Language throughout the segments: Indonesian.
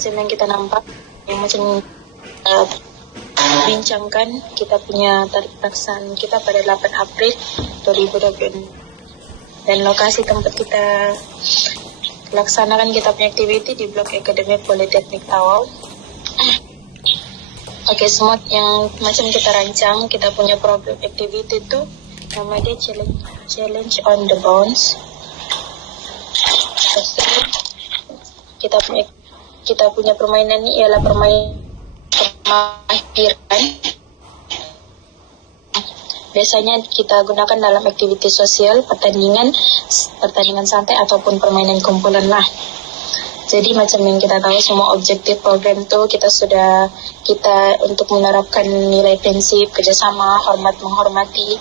macam yang kita nampak, yang macam bincangkan kita punya tarikh pelaksanaan kita pada 8 April 2020. Dan lokasi tempat kita laksanakan kita punya aktiviti di Blok Akademi Politeknik Tawau. Oke, semua yang macam kita rancang, kita punya program aktiviti itu nama dia challenge on the bounce. Kita punya permainan ini ialah permainan kemahiran. Biasanya kita gunakan dalam aktiviti sosial, pertandingan santai ataupun permainan kumpulan lah. Jadi macam yang kita tahu, semua objektif program itu kita untuk menerapkan nilai prinsip kerjasama, hormat menghormati,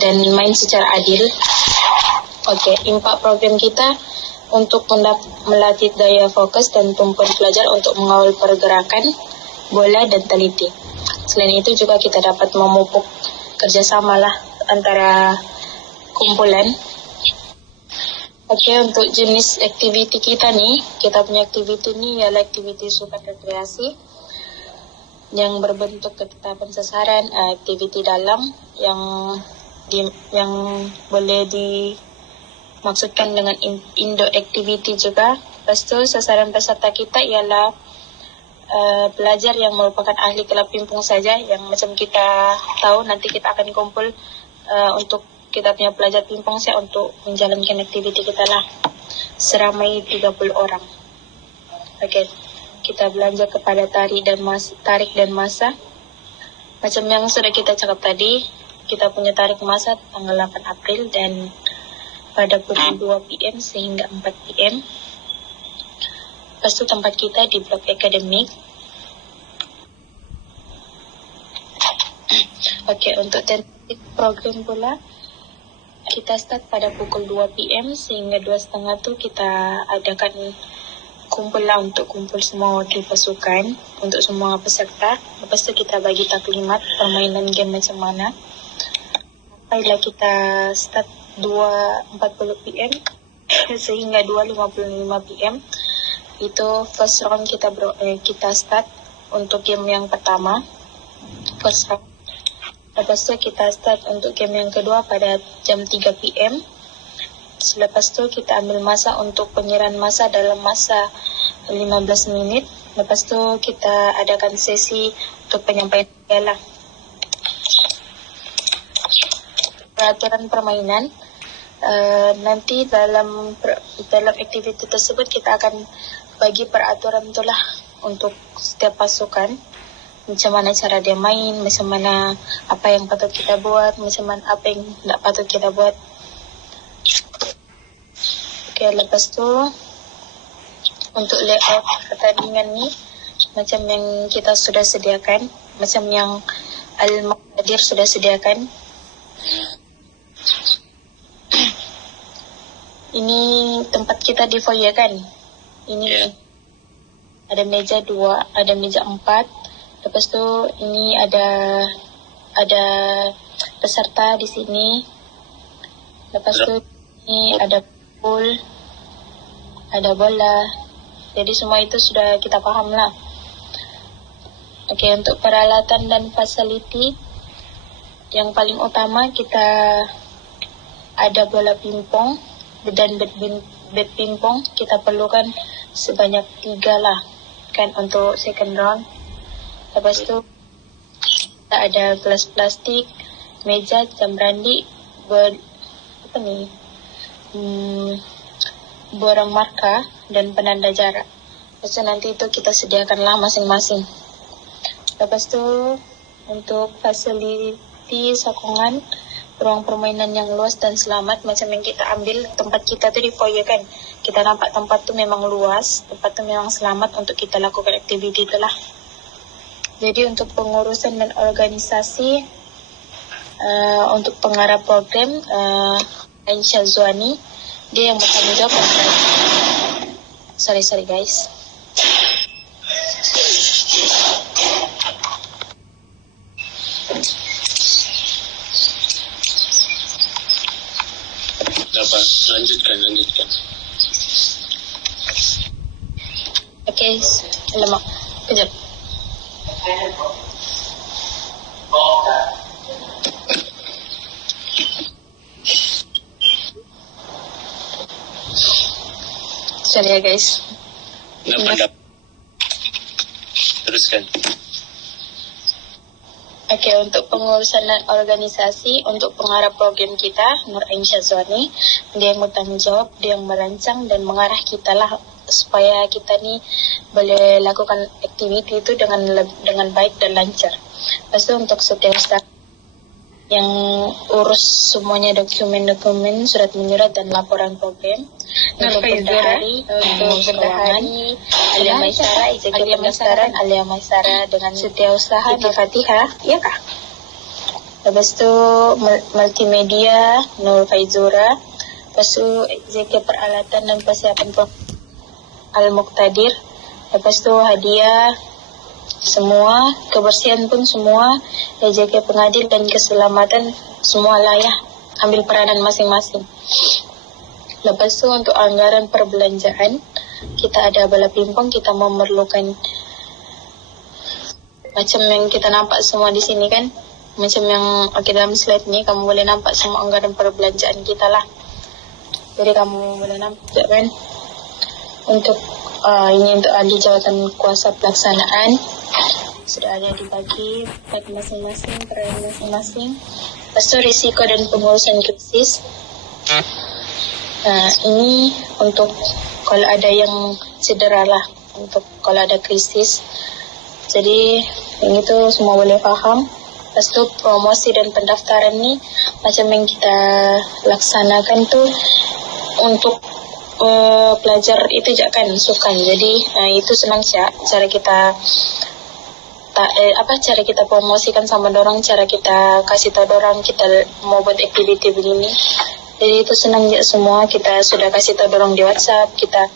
dan main secara adil. Oke, impak program kita untuk melatih daya fokus dan tumpuan pelajar untuk mengawal pergerakan bola dan teliti. Selain itu juga kita dapat memupuk kerjasama lah antara kumpulan. Oke, untuk jenis aktiviti kita nih, kita punya aktiviti ini ialah aktiviti sukan rekreasi yang berbentuk ketetapan sasaran, aktiviti dalam yang boleh dimaksudkan dengan indoor activity juga. Lepas tu sasaran peserta kita ialah pelajar yang merupakan ahli kelab pimpung saja, yang macam kita tahu nanti kita akan kumpul untuk kita punya pelajar pimpung saya untuk menjalankan aktiviti kita lah, seramai 30 orang. Oke, kita belanja kepada tarik dan masa. Macam yang sudah kita cakap tadi, kita punya tarik masa tanggal 8 April dan pada pukul 2 PM sehingga 4 PM. Lepas itu tempat kita di Blok Akademik. Oke, untuk tentatif program pula, kita start pada pukul 2 PM sehingga 2.30 tu kita adakan kumpul semua wakil pasukan untuk semua peserta. Lepas tu kita bagi taklimat permainan game macam mana. Sampailah kita start 2.40 PM sehingga 2.55 PM. Itu first round kita start untuk game yang pertama. First round. Lepas tu kita start untuk game yang kedua pada jam 3 PM. Selepas tu kita ambil masa untuk penyerahan masa dalam masa 15 minit. Lepas tu kita adakan sesi untuk penyampaian piala. Peraturan permainan, nanti dalam aktiviti tersebut kita akan bagi peraturan itulah untuk setiap pasukan. Macam mana cara dia main, macam mana apa yang patut kita buat, macam mana apa yang tidak patut kita buat. Oke, lepas tu untuk layout pertandingan ni macam yang kita sudah sediakan, macam yang Al-Maqadir sudah sediakan. Ini tempat kita di foyer kan. Ini ada meja 2, ada meja 4. Lepas tu ini ada peserta di sini. Lepas tu ini ada pool, ada bola. Jadi semua itu sudah kita paham lah. Oke, untuk peralatan dan fasiliti, yang paling utama kita ada bola pingpong dan bed pingpong. Kita perlukan sebanyak 3 lah kan untuk second round. Lepas tu kita ada gelas plastik, meja, jam randi, borang marka dan penanda jarak. Lepas tu nanti itu kita sediakanlah masing-masing. Lepas tu untuk fasiliti sokongan, ruang permainan yang luas dan selamat, macam yang kita ambil tempat kita tu di foyer kan. Kita nampak tempat tu memang luas, tempat tu memang selamat untuk kita lakukan aktiviti tu lah. Jadi untuk pengurusan dan organisasi, untuk pengarah program, Aisyah Zuani, dia yang bertanggung jawab. Sorry guys. Lanjutkan. Oke, Oke, lemak. Kejap. Sorry ya guys. Teruskan. Oke, untuk pengurusan dan organisasi, untuk pengarah program kita, Nur Ain Syazwani, dia yang bertanggung jawab, dia yang merancang dan mengarah kita lah supaya kita ni boleh lakukan aktiviti itu dengan baik dan lancar. Lepas tu untuk setiap staff yang urus semuanya dokumen-dokumen, surat menyurat dan laporan program. Untuk bendahari, Alia Maisara, Alia pendaftaran, Alia Maisara dengan Setiausaha Siti Fatihah, ya kah? Lepas tu multimedia, Nur Faizura. Lepas tu JK peralatan dan persiapan Al-Muqtadir. Lepas tu hadiah, semua, kebersihan pun semua, JK pengadil dan keselamatan, semua lah ya, ambil peranan masing-masing. Lepas tu untuk anggaran perbelanjaan, kita ada bala pimpong, kita memerlukan macam yang kita nampak semua di sini kan, macam yang dalam slide ni kamu boleh nampak semua anggaran perbelanjaan kita lah. Jadi kamu boleh nampak kan, untuk ini untuk ahli jawatan kuasa pelaksanaan sudah ada dibagi pada masing-masing, peranan masing-masing. Lepas tu risiko dan pengurusan krisis. Ini untuk kalau ada yang cedera lah, untuk kalau ada krisis. Jadi yang itu semua boleh faham. Lepas tu promosi dan pendaftaran ni macam yang kita laksanakan tu untuk pelajar itu je kan sukan. Jadi itu senang cara kita cara kita promosikan sama dorang, cara kita kasih tahu dorang kita mau buat aktiviti begini. Jadi itu senang je semua, kita sudah kasih tahu dorang di WhatsApp, kita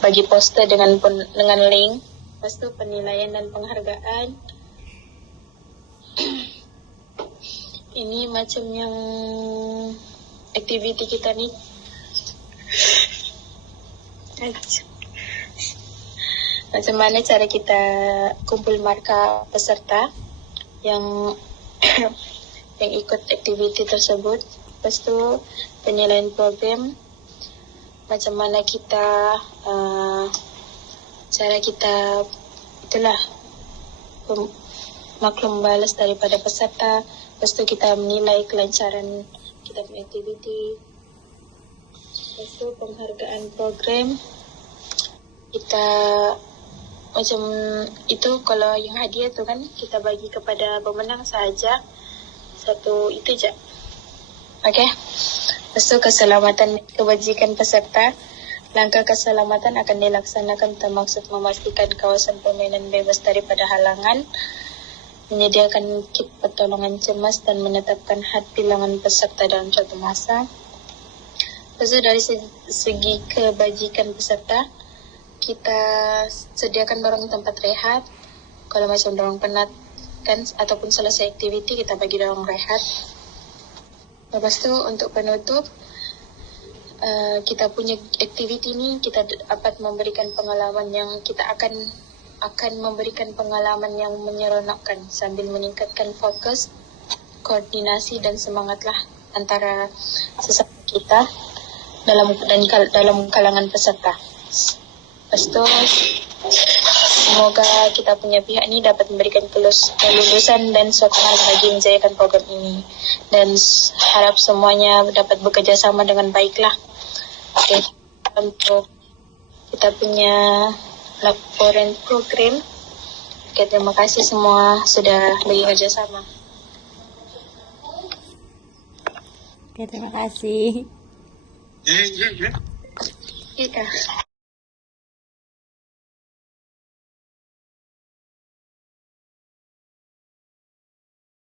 bagi poster dengan link. Lepas tu penilaian dan penghargaan. Ini macam yang aktiviti kita ni. Macam mana cara kita kumpul markah peserta yang yang ikut aktiviti tersebut. Lepas tu penilaian program, macam mana kita cara kita itulah maklum balas daripada peserta. Lepas tu kita menilai kelancaran kita punya aktiviti. Lepas tu penghargaan program, kita macam itu, kalau yang hadiah tu kan kita bagi kepada pemenang sahaja, satu itu je. Okey. Lepas tu keselamatan kebajikan peserta. Langkah keselamatan akan dilaksanakan termaksud memastikan kawasan permainan bebas daripada halangan, menyediakan kit pertolongan cemas dan menetapkan had bilangan peserta dalam suatu masa. Lepas tu dari segi kebajikan peserta, kita sediakan dorang tempat rehat. Kalau macam dorang penat kan ataupun selesai aktiviti, kita bagi dorang rehat. Lepas tu untuk penutup, kita punya aktiviti ni kita dapat memberikan pengalaman yang kita akan memberikan pengalaman yang menyeronokkan sambil meningkatkan fokus, koordinasi dan semangatlah antara sesama kita dalam kalangan peserta. Lepas tu semoga kita punya pihak ni dapat memberikan kelulusan dan sokongan bagi menjayakan program ini, dan harap semuanya dapat bekerja sama dengan baiklah. Okay. Untuk kita punya laporan program, okay, terima kasih semua sudah bekerja sama. Okay, terima kasih. Ika.